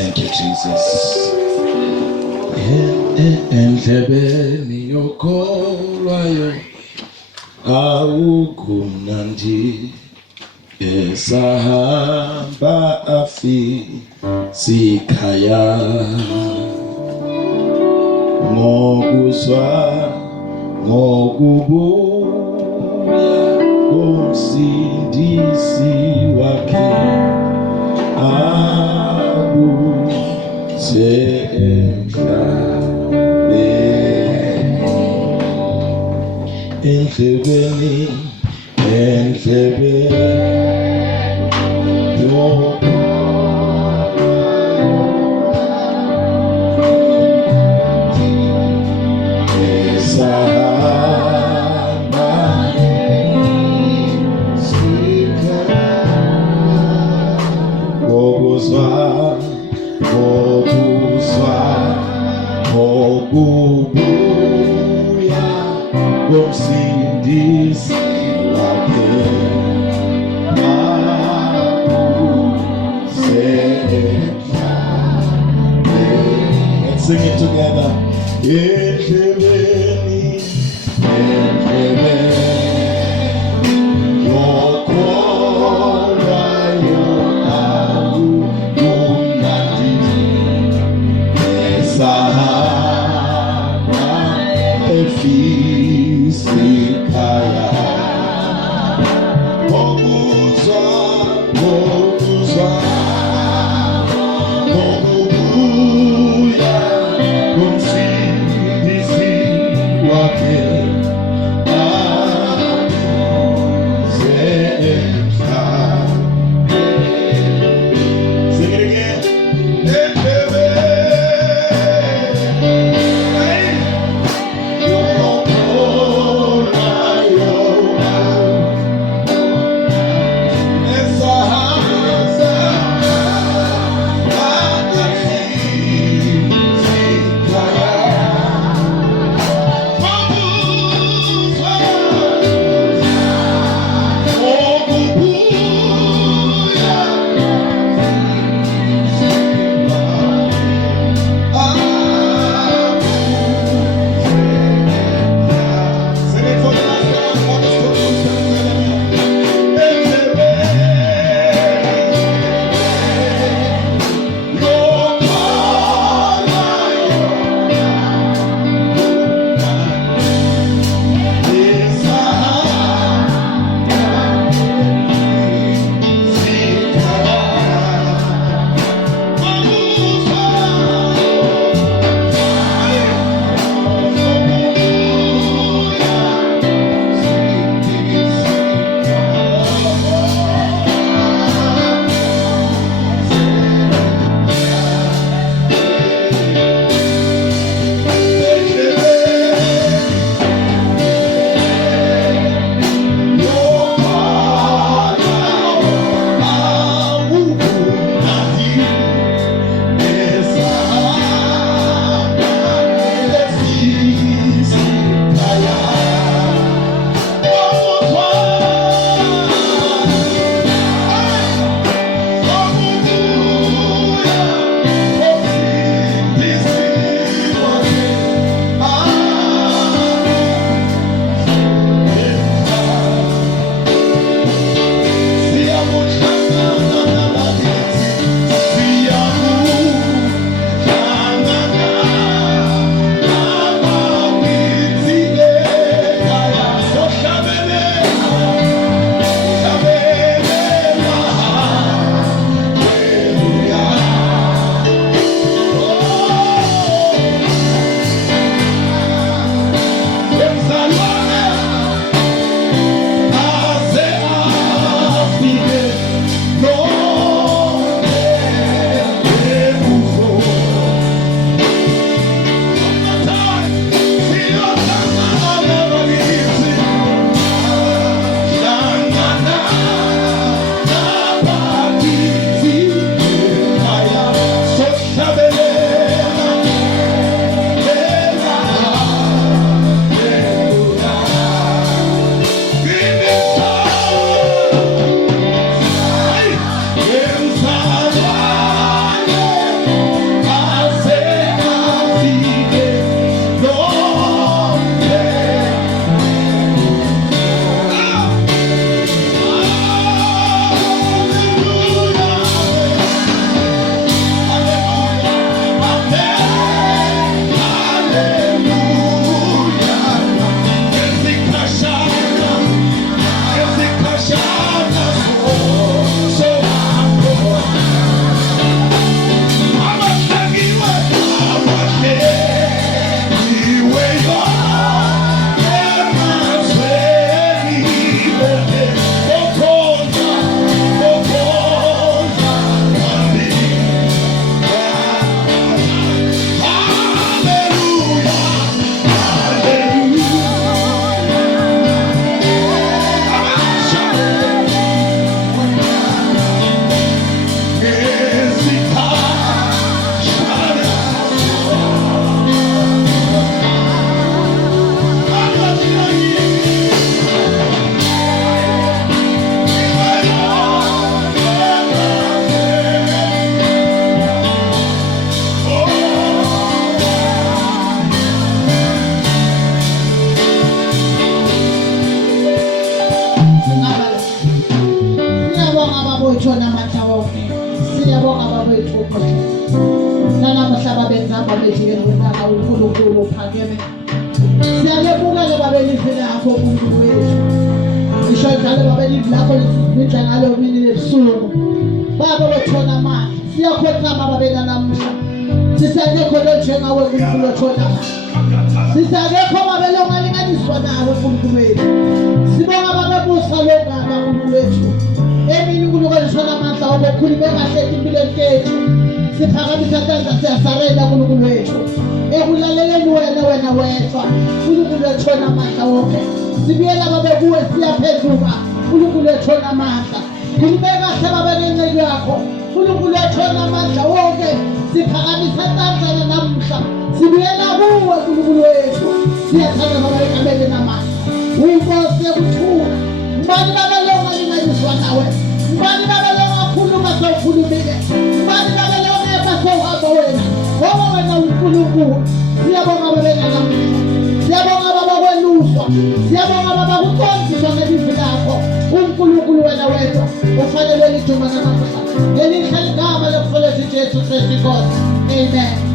Thank you, Jesus. Endlebeni yokholwayo awukumnandi esahamba afisikhaya ngokuzwa ngokubuya komsindisi wakhe abuze endlebeni ngokubuya komsindisi wakhe abuze emhlabeni. Let's sing it together. Endlebeni yokholwayo awukumnandi esahamba efisikhaya ngokuzwa ngokubuya komsindisi okuhle. Nanamuhla benzamba bejike ngonyaka uNkulunkulu uphakeme. Siyakebuka-ke babelizwi lakho uNkulunkulu wethu. Ngisho njalo babelizwi lakho lidla ngalo mini lebusuku. Baba wethona amandla. Siyakhothama babena namuhla. Sisakekho lo njengawe uNkulunkulu othona amandla. Sisakekho babelo ngalinganiswa nawe uNkulunkulu wethu. Sibonga babebusa lo ngaba uNkulunkulu wethu. Emini uNkulunkulu othona amandla obukhuluma kahle empilweni yethu. Siphakamisa isandla siyasarenda uNkulunkulu wethu. Ekulaleleni wena wedwa uNkulunkulu ethona amandla wonke. Sibiyela babe kuwe siyaphenduka uNkulunkulu ethona amandla. Khuluma kahle babe nenceku yakho uNkulunkulu ethona amandla wonke. Siphakamisa isandla namuhla sibiyela kuwe uNkulunkulu wethu. Siyathanda babe ekamele namandla. Uyinkosi yokuthula. Ngubani babe lo ngalinganiswa nawe? Ngubani babe lo ngakhuluma sewukhulumile? Ngubani babe lo ngepha sewuhamba wena? Ngoba wena uNkulunkulu. Siyabonga babena namuhla. Siyabonga baba kweluswa. Siyabonga baba kuqondiswa ngelizwi lakho. uNkulunkulu wena wedwa ufanele liduma namuhla. Ngelihle igama lokufela Jesu Kristu Inkosi. Amen.